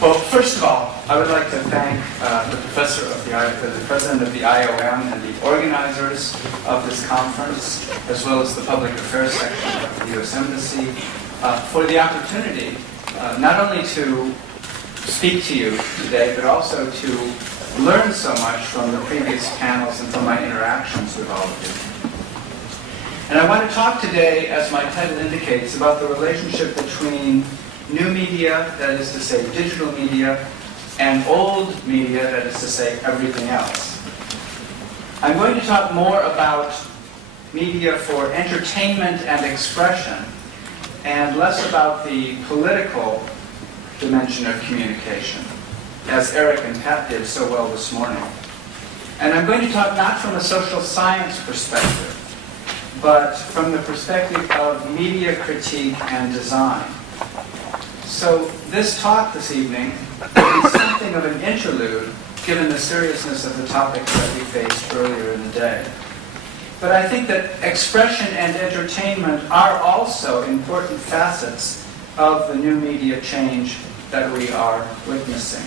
Well, first of all, I would like to thank the president of the IOM and the organizers of this conference, as well as the public affairs section of the U.S. Embassy, for the opportunity not only to speak to you today, but also to learn so much from the previous panels and from my interactions with all of you. And I want to talk today, as my title indicates, about the relationship between new media, that is to say digital media, and old media, that is to say everything else. I'm going to talk more about media for entertainment and expression, and less about the political dimension of communication, as Eric and Pat did so well this morning. And I'm going to talk not from a social science perspective, but from the perspective of media critique and design. So this talk this evening is something of an interlude, given the seriousness of the topics that we faced earlier in the day. But I think that expression and entertainment are also important facets of the new media change that we are witnessing.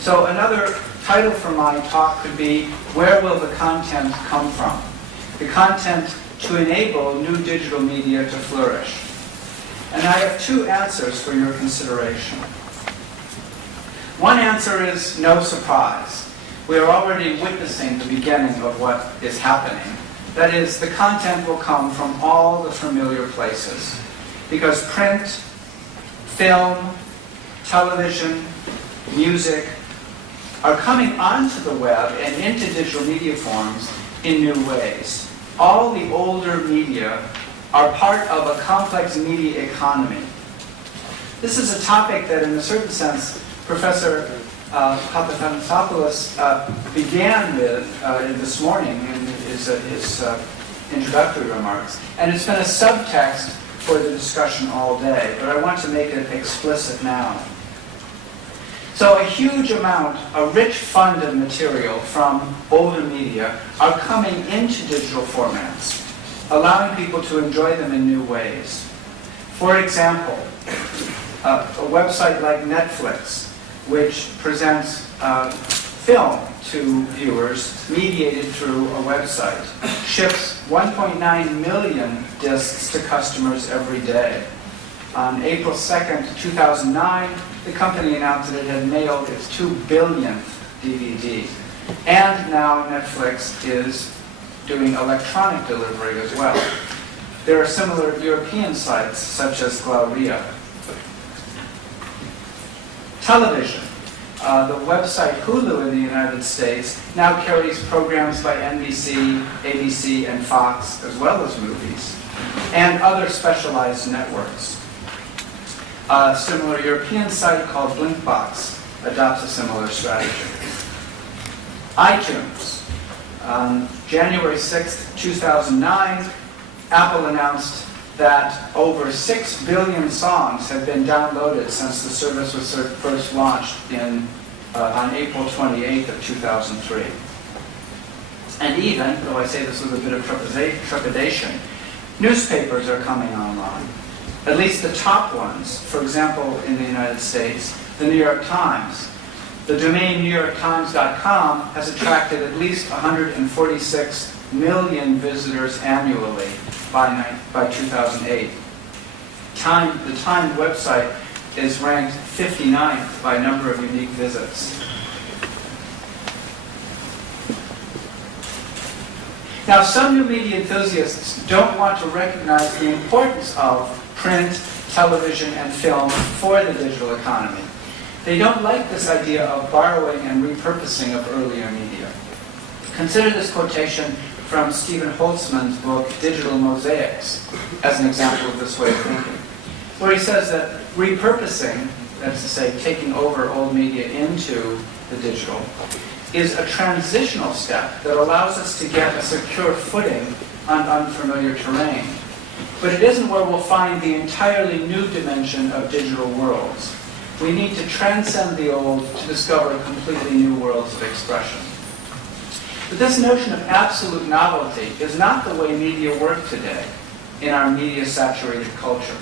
So another title for my talk could be, where will the content come from? The content to enable new digital media to flourish. And I have two answers for your consideration. One answer is no surprise. We are already witnessing the beginning of what is happening. That is, the content will come from all the familiar places. Because print, film, television, music are coming onto the web and into digital media forms in new ways. All the older media are part of a complex media economy. This is a topic that, in a certain sense, Professor Papathanassopoulos began with this morning in his introductory remarks. And it's been a subtext for the discussion all day, but I want to make it explicit now. So a huge amount, a rich fund of material from older media are coming into digital formats, allowing people to enjoy them in new ways. For example, a website like Netflix, which presents film to viewers mediated through a website, ships 1.9 million discs to customers every day. On April 2nd, 2009, the company announced that it had mailed its 2 billionth DVD. And now Netflix is doing electronic delivery as well. There are similar European sites, such as Glauria. Television. The website Hulu in the United States now carries programs by NBC, ABC, and Fox, as well as movies, and other specialized networks. A similar European site called Blinkbox adopts a similar strategy. iTunes. On January 6, 2009, Apple announced that over 6 billion songs have been downloaded since the service was first launched on April 28th of 2003. And even, though I say this with a bit of trepidation, newspapers are coming online. At least the top ones. For example, in the United States, the New York Times. The domain NewYorkTimes.com has attracted at least 146 million visitors annually by 2008. The Time website is ranked 59th by number of unique visits. Now, some new media enthusiasts don't want to recognize the importance of print, television, and film for the digital economy. They don't like this idea of borrowing and repurposing of earlier media. Consider this quotation from Stephen Holtzman's book, Digital Mosaics, as an example of this way of thinking, where he says that repurposing, that's to say taking over old media into the digital, is a transitional step that allows us to get a secure footing on unfamiliar terrain. But it isn't where we'll find the entirely new dimension of digital worlds. We need to transcend the old to discover completely new worlds of expression. But this notion of absolute novelty is not the way media work today in our media-saturated culture.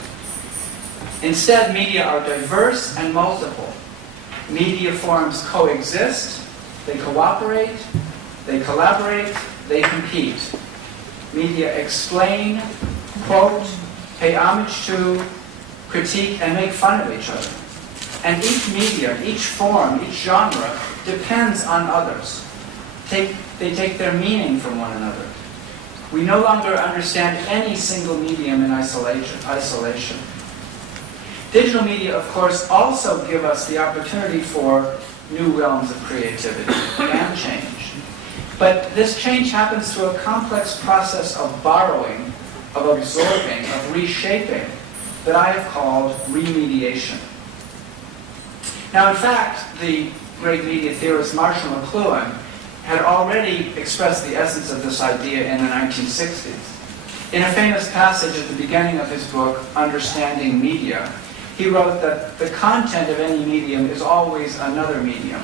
Instead, media are diverse and multiple. Media forms coexist, they cooperate, they collaborate, they compete. Media explain, quote, pay homage to, critique, and make fun of each other. And each medium, each form, each genre depends on others. They take their meaning from one another. We no longer understand any single medium in isolation. Digital media, of course, also give us the opportunity for new realms of creativity and change. But this change happens through a complex process of borrowing, of absorbing, of reshaping, that I have called remediation. Now, in fact, the great media theorist Marshall McLuhan had already expressed the essence of this idea in the 1960s. In a famous passage at the beginning of his book, Understanding Media, he wrote that the content of any medium is always another medium.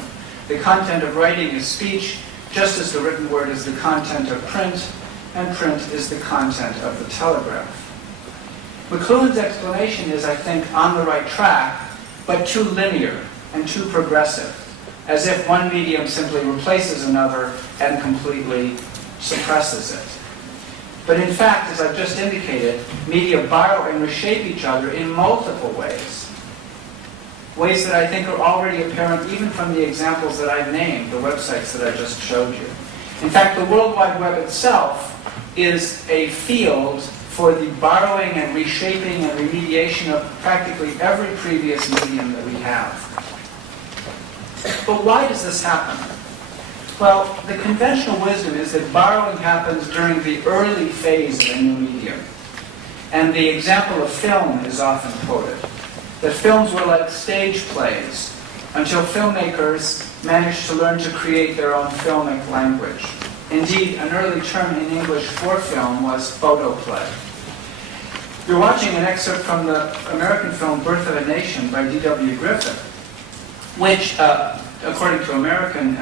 The content of writing is speech, just as the written word is the content of print, and print is the content of the telegraph. McLuhan's explanation is, I think, on the right track, but too linear and too progressive, as if one medium simply replaces another and completely suppresses it. But in fact, as I've just indicated, media borrow and reshape each other in multiple ways. Ways that I think are already apparent even from the examples that I've named, the websites that I just showed you. In fact, the World Wide Web itself is a field for the borrowing and reshaping and remediation of practically every previous medium that we have. But why does this happen? Well, the conventional wisdom is that borrowing happens during the early phase of a new medium. And the example of film is often quoted. That films were like stage plays until filmmakers managed to learn to create their own filmic language. Indeed, an early term in English for film was photoplay. You're watching an excerpt from the American film Birth of a Nation by D.W. Griffith, which, according to American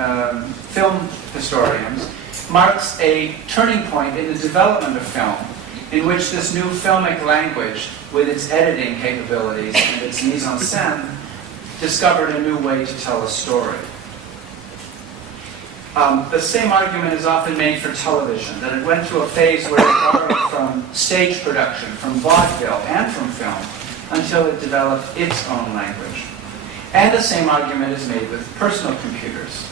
film historians, marks a turning point in the development of film, in which this new filmic language, with its editing capabilities and its mise-en-scène, discovered a new way to tell a story. The same argument is often made for television, that it went through a phase where it borrowed from stage production, from vaudeville, and from film, until it developed its own language. And the same argument is made with personal computers.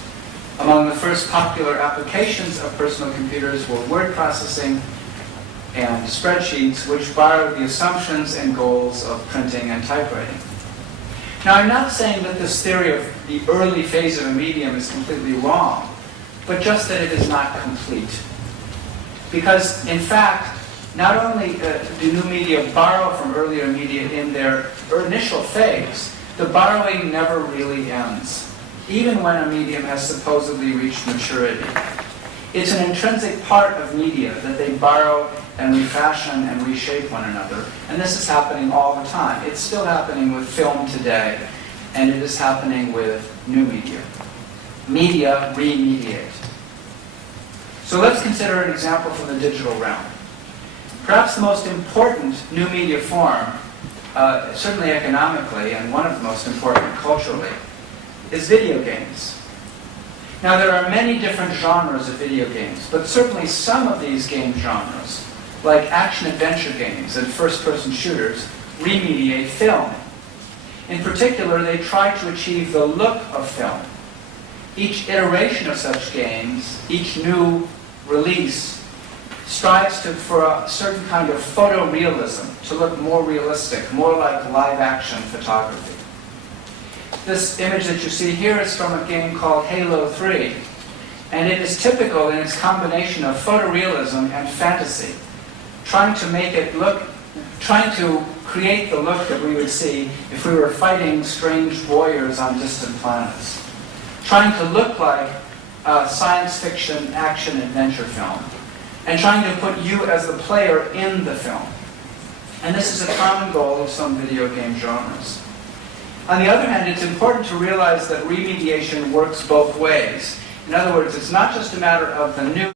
Among the first popular applications of personal computers were word processing and spreadsheets, which borrowed the assumptions and goals of printing and typewriting. Now, I'm not saying that this theory of the early phase of a medium is completely wrong, but just that it is not complete. Because, in fact, not only do new media borrow from earlier media in their initial phase, the borrowing never really ends, even when a medium has supposedly reached maturity. It's an intrinsic part of media that they borrow and refashion and reshape one another. And this is happening all the time. It's still happening with film today, and it is happening with new media. Media remediate. So let's consider an example from the digital realm. Perhaps the most important new media form, certainly economically, and one of the most important culturally, is video games. Now, there are many different genres of video games, but certainly some of these game genres, like action-adventure games and first-person shooters, remediate film. In particular, they try to achieve the look of film. Each iteration of such games, each new release, strives for a certain kind of photorealism, to look more realistic, more like live-action photography. This image that you see here is from a game called Halo 3, and it is typical in its combination of photorealism and fantasy, trying to create the look that we would see if we were fighting strange warriors on distant planets, trying to look like a science fiction action-adventure film, and trying to put you as the player in the film. And this is a common goal of some video game genres. On the other hand, it's important to realize that remediation works both ways. In other words, it's not just a matter of the new